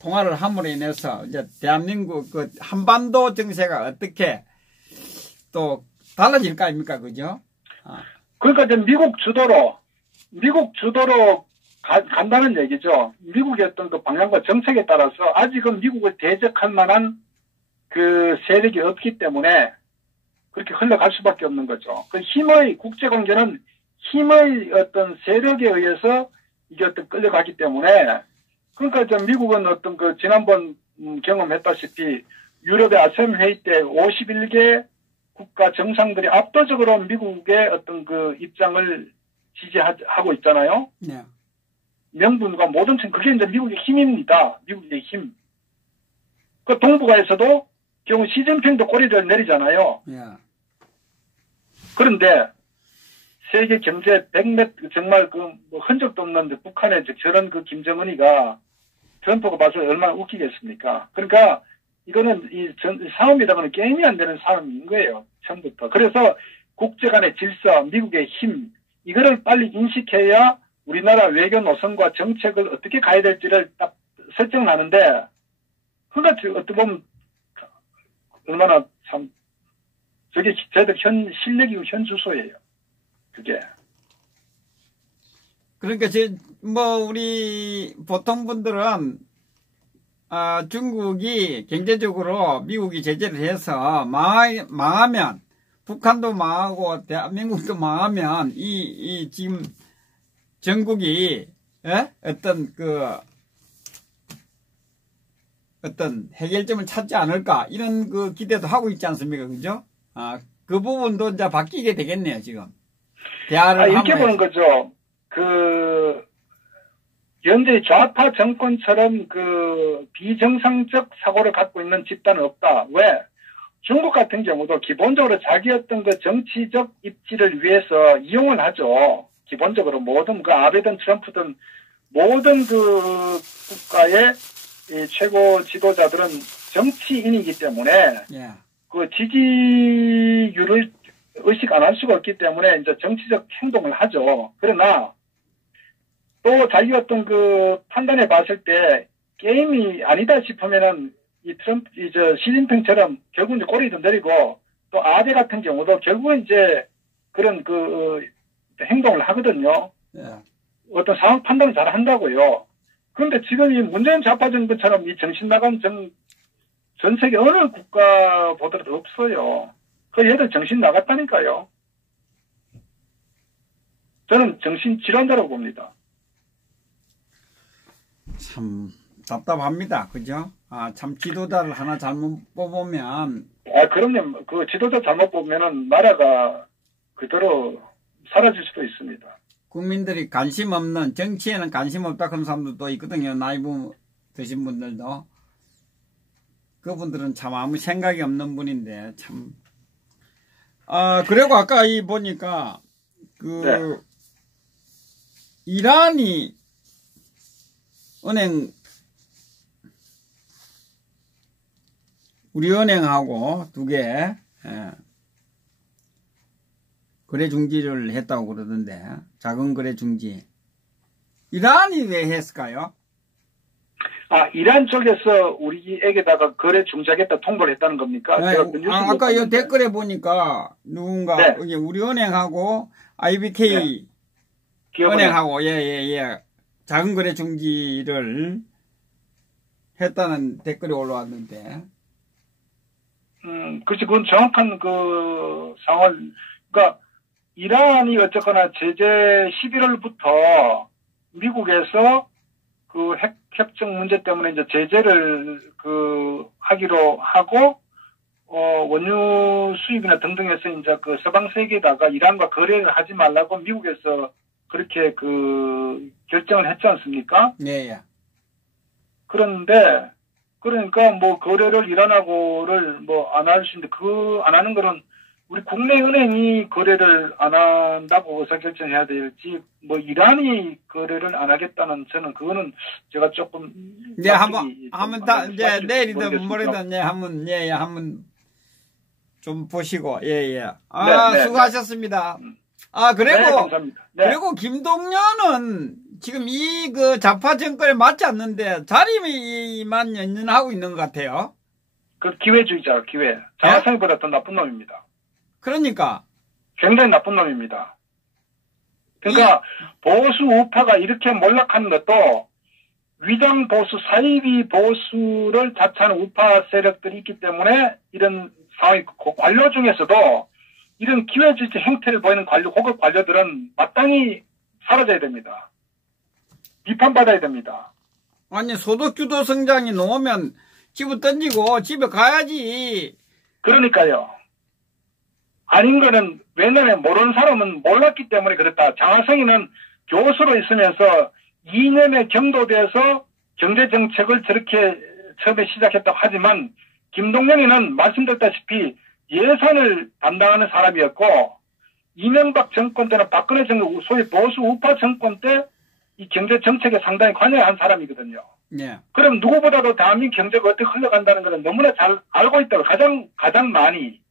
통화를 함으로 인해서 이제 대한민국 한반도 정세가 어떻게 또 달라질 거 아닙니까? 그죠? 그러니까 이제 미국 주도로 간다는 얘기죠. 미국의 어떤 방향과 정책에 따라서 아직은 미국을 대적할 만한 세력이 없기 때문에 그렇게 흘러갈 수밖에 없는 거죠. 국제관계는 힘의 어떤 세력에 의해서 이게 끌려가기 때문에, 그러니까 미국은 지난번 경험했다시피 유럽의 아셈 회의 때 51개 국가 정상들이 압도적으로 미국의 어떤 그 입장을 지지하고 있잖아요. 네. 명분과 모든 그게 이제 미국의 힘입니다. 미국의 힘. 그 동북아에서도 결국 시진핑도 꼬리를 내리잖아요. 네. 그런데 세계 경제 백몇 정말 그 뭐 흔적도 없는데 북한의 저런 그 김정은이가 트럼프가 봐서 얼마나 웃기겠습니까? 그러니까 이거는 이 싸움이라는 건 게임이 안 되는 싸움인 거예요. 처음부터. 그래서 국제 간의 질서, 미국의 힘 이거를 빨리 인식해야 우리나라 외교 노선과 정책을 어떻게 가야 될지를 딱 설정하는데 그러니까 어떻게 보면 얼마나 참 저게 저희들 실력이고 현주소예요. 그게. 그러니까 우리 보통 분들은 중국이 경제적으로 미국이 제재를 해서 망하면 북한도 망하고 대한민국도 망하면 이 지금 전국이 어떤 해결점을 찾지 않을까 이런 그 기대도 하고 있지 않습니까, 그죠? 그 부분도 이제 바뀌게 되겠네요, 지금. 대화를 이렇게 보는 거죠. 현재 좌파 정권처럼 비정상적 사고를 갖고 있는 집단은 없다. 왜? 중국 같은 경우도 기본적으로 자기 어떤 정치적 입지를 위해서 이용을 하죠. 기본적으로 모든 아베든 트럼프든 모든 국가의 최고 지도자들은 정치인이기 때문에 yeah. 지지율을 의식 안 할 수가 없기 때문에 이제 정치적 행동을 하죠. 그러나 또 자기 어떤 판단해 봤을 때 게임이 아니다 싶으면은 시진핑처럼 결국 이제 꼬리도 내리고 또 아베 같은 경우도 결국은 이제 그런 행동을 하거든요. Yeah. 어떤 상황 판단을 잘 한다고요. 그런데 지금 이 문재인 좌파 정부처럼 이 정신 나간 전 세계 어느 국가보다도 없어요. 얘들 정신 나갔다니까요. 저는 정신 질환자라고 봅니다. 참 답답합니다. 그죠? 참 지도자를 하나 잘못 뽑으면 그럼요. 지도자 잘못 뽑으면은 나라가 그대로 사라질 수도 있습니다. 국민들이 관심 없는 정치에는 관심 없다 그런 사람들도 있거든요. 나이 드신 분들도. 그분들은 참 아무 생각이 없는 분인데 참. 그리고 아까 보니까 네. 이란이 우리은행하고 두 개 거래 중지를 했다고 그러던데 작은 거래 중지. 이란이 왜 했을까요? 이란 쪽에서 우리에게다가 거래 중지하겠다 통보를 했다는 겁니까? 네, 아까 이 댓글에 보니까 누군가 네. 우리은행하고 IBK 네. 은행하고 예 작은 거래 중지를 했다는 댓글이 올라왔는데. 그렇지. 그건 정확한 상황을 그러니까 이란이 어쨌거나 제재 11월부터 미국에서 핵 협정 문제 때문에 이제 제재를 하기로 하고 원유 수입이나 등등해서 이제 서방 세계에다가 이란과 거래를 하지 말라고 미국에서 그렇게 결정을 했지 않습니까? 네. 그런데 그러니까 거래를 이란하고를 안 할 수 있는데 안 하는 거는 우리 국내 은행이 거래를 안 한다고 의사결정해야 될지 이란이 거래를 안 하겠다는 저는 그거는 제가 조금 네 한번 이제 내일이든 모레든 한번 좀 보시고 네, 수고하셨습니다. 그리고 네, 감사합니다. 네. 그리고 김동연은 지금 이 좌파 정권에 맞지 않는데 자리만 연연하고 있는 것 같아요. 기회주의자 기회. 장하성보다 더 나쁜 놈입니다. 그러니까 굉장히 나쁜 놈입니다. 그러니까 보수 우파가 이렇게 몰락하는 것도 위장 보수, 사이비 보수를 자처하는 우파 세력들이 있기 때문에 이런 상황이 관료 중에서도 이런 기회주의 행태를 보이는 고급 관료들은 마땅히 사라져야 됩니다. 비판받아야 됩니다. 아니 소득주도 성장이 놓으면 집어 던지고 집에 가야지. 그러니까요. 아닌 거는 왜냐면 모르는 사람은 몰랐기 때문에 그렇다. 장하성이는 교수로 있으면서 2년의 경도대에서 경제정책을 저렇게 처음에 시작했다고 하지만 김동연이는 말씀드렸다시피 예산을 담당하는 사람이었고 이명박 정권 때는 박근혜 정권 소위 보수 우파 정권 때 이 경제정책에 상당히 관여한 사람이거든요. 예. 그럼 누구보다도 대한민국 경제가 어떻게 흘러간다는 것은 너무나 잘 알고 있다고 가장 많이.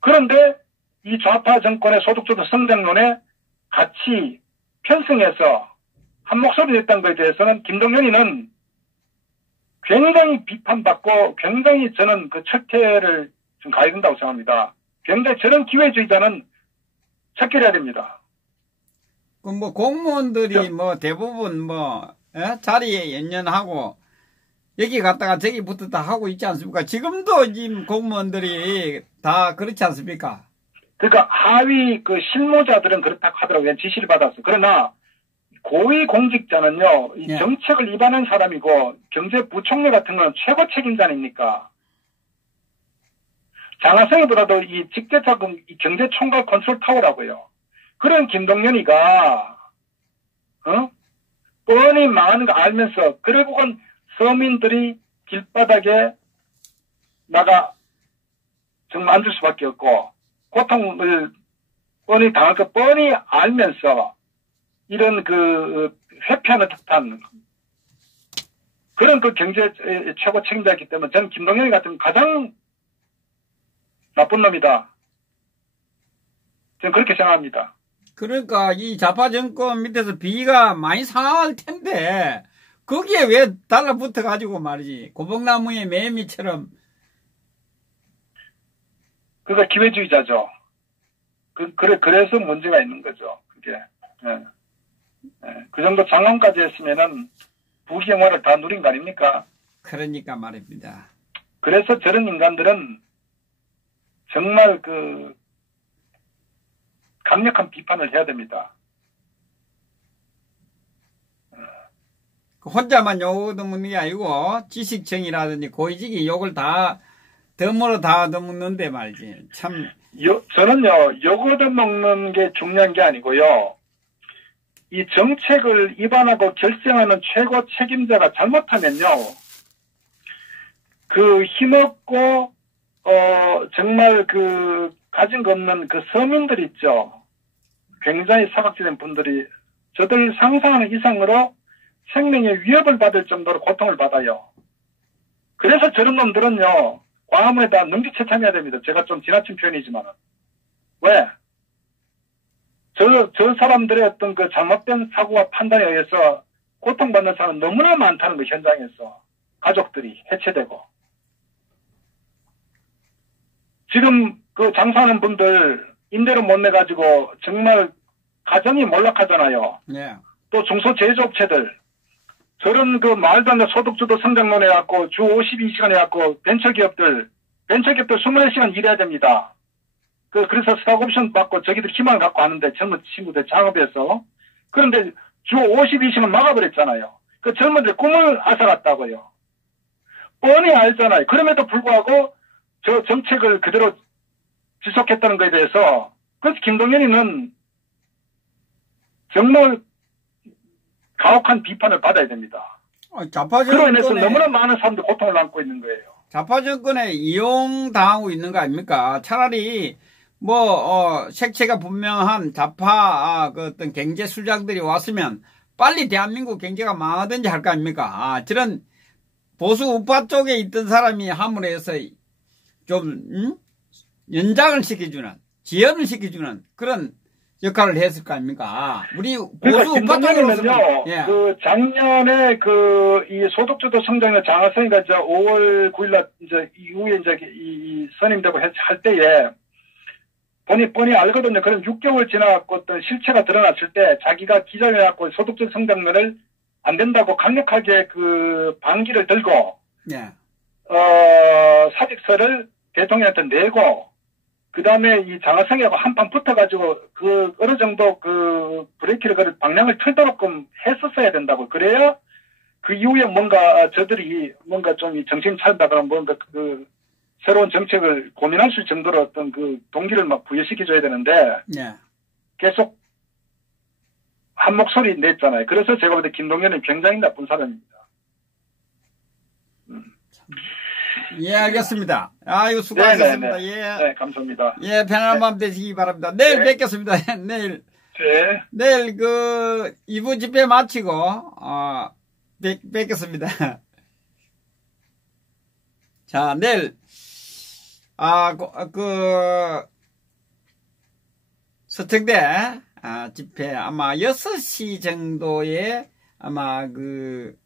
그런데 이 좌파 정권의 소득주도 성장론에 같이 편승해서 한 목소리 냈던 것에 대해서는 김동연이는 굉장히 비판받고 굉장히 저는 그 철퇴를 좀 가야 된다고 생각합니다. 굉장히 저런 기회주의자는 척결해야 됩니다. 그 뭐 공무원들이 뭐 대부분 뭐 자리에 연연하고 여기 갔다가 저기 붙었다 하고 있지 않습니까? 지금도 지금 공무원들이 다 그렇지 않습니까? 그러니까 하위 그 실무자들은 그렇다고 하더라고요. 지시를 받았어. 그러나 고위 공직자는요, 이 정책을 위반한 사람이고 경제부총리 같은 건 최고 책임자 아닙니까? 장하성이보다도 이 직접적인 이 경제총괄 컨트롤 타워라고요. 그런 김동연이가 뻔히 망하는 거 알면서 결국은 서민들이 길바닥에 나가 정말 앉을 수밖에 없고 고통을 뻔히 당할 거 뻔히 알면서 이런 그 회피하는 듯한 그런 그 경제 최고 책임자이기 때문에 저는 김동연이 같은 가장 나쁜 놈이다. 저는 그렇게 생각합니다. 그러니까 이 좌파 정권 밑에서 비가 많이 상할 텐데 거기에 왜 달라붙어 가지고 말이지 고봉나무의 매미처럼. 그러니까 기회주의자죠. 그래서 문제가 있는 거죠. 그게. 예. 예. 그 정도 장관까지 했으면은 부귀영화를 다 누린 거 아닙니까? 그러니까 말입니다. 그래서 저런 인간들은 정말 그 강력한 비판을 해야 됩니다. 혼자만 욕먹는 게 아니고 지식층이라든지 고위직이 욕을 다 덤으로 다 얻어먹는데 말이지. 참. 저는요, 욕 얻어먹는 게 중요한 게 아니고요. 이 정책을 위반하고 결정하는 최고 책임자가 잘못하면요. 그 힘없고 정말 그 가진 거 없는 그 서민들 있죠. 굉장히 사각지대인 분들이 저들 상상하는 이상으로 생명의 위협을 받을 정도로 고통을 받아요. 그래서 저런 놈들은요. 광화문에다 능지처참해야 됩니다. 제가 좀 지나친 표현이지만. 왜? 저 사람들의 어떤 그 잘못된 사고와 판단에 의해서 고통받는 사람은 너무나 많다는 거, 현장에서. 가족들이 해체되고. 지금 그 장사하는 분들 임대료 못 내가지고 정말 가정이 몰락하잖아요. 네. 또 중소제조업체들. 저런 그 말도 안 되는 소득주도 성장론 해갖고 주 52시간 해갖고 벤처기업들 24시간 일해야 됩니다. 그래서 스탁옵션 받고 저기들 희망을 갖고 하는데 젊은 친구들 창업해서. 그런데 주 52시간 막아버렸잖아요. 그 젊은들 꿈을 앗아갔다고요. 뻔히 알잖아요. 그럼에도 불구하고 저 정책을 그대로 지속했다는 것에 대해서 그래서 김동연이는 정말 가혹한 비판을 받아야 됩니다. 좌파 그로 인해서 정권에 너무나 많은 사람들이 고통을 안고 있는 거예요. 좌파 정권에 이용당하고 있는 거 아닙니까? 차라리 색채가 분명한 좌파 그 어떤 경제 수장들이 왔으면 빨리 대한민국 경제가 망하든지 할 거 아닙니까? 저런 보수 우파 쪽에 있던 사람이 함으로 해서 좀 연장을 시켜주는, 지연을 시켜주는 그런 역할을 했을 거 아닙니까? 우리 보수 우파 쪽으로는요. 예. 그 작년에 이 소득주도 성장의 장하성이가 이제 5월 9일날 이제 이후에 이제 이 선임되고 할 때에 뻔히 알거든요. 그럼 6개월 지나갖고 어떤 실체가 드러났을 때 자기가 기자회견하고 소득주도 성장론을 안 된다고 강력하게 그 반기를 들고 예. 사직서를 대통령한테 내고 그 다음에 이 장하성이하고 한판 붙어가지고 어느 정도 브레이크를 방향을 틀도록끔 했었어야 된다고. 그래야 그 이후에 뭔가 저들이 뭔가 좀 정신 차린다거나 뭔가 그 새로운 정책을 고민할 수 있을 정도로 어떤 그 동기를 막 부여시켜줘야 되는데 네. 계속 한 목소리 냈잖아요. 그래서 제가 볼 때 김동연은 굉장히 나쁜 사람입니다. 예, 알겠습니다. 아유, 수고하셨습니다. 네네네. 예. 네, 감사합니다. 예, 편안한 밤 되시기 바랍니다. 내일 네. 뵙겠습니다. 내일. 네. 내일 2부 집회 마치고, 뵙겠습니다. 자, 내일, 서청대, 집회 아마 6시 정도에 아마 6시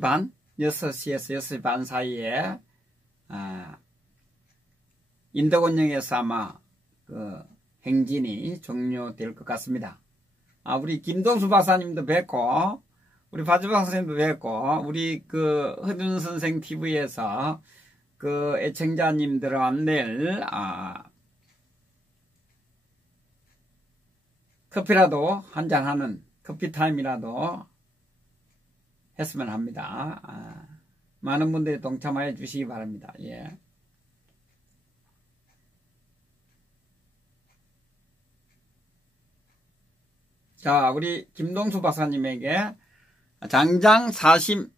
반? 6시에서 6시 반 사이에, 인덕원역에서 아마 행진이 종료될 것 같습니다. 우리 김동수 박사님도 뵙고, 우리 바주 박사님도 뵙고, 우리 허준 선생 TV에서 애청자님들은 내일, 커피라도 한잔하는 커피타임이라도 했으면 합니다. 많은 분들이 동참하여 주시기 바랍니다. 예. 자, 우리 김동수 박사님에게 장장 40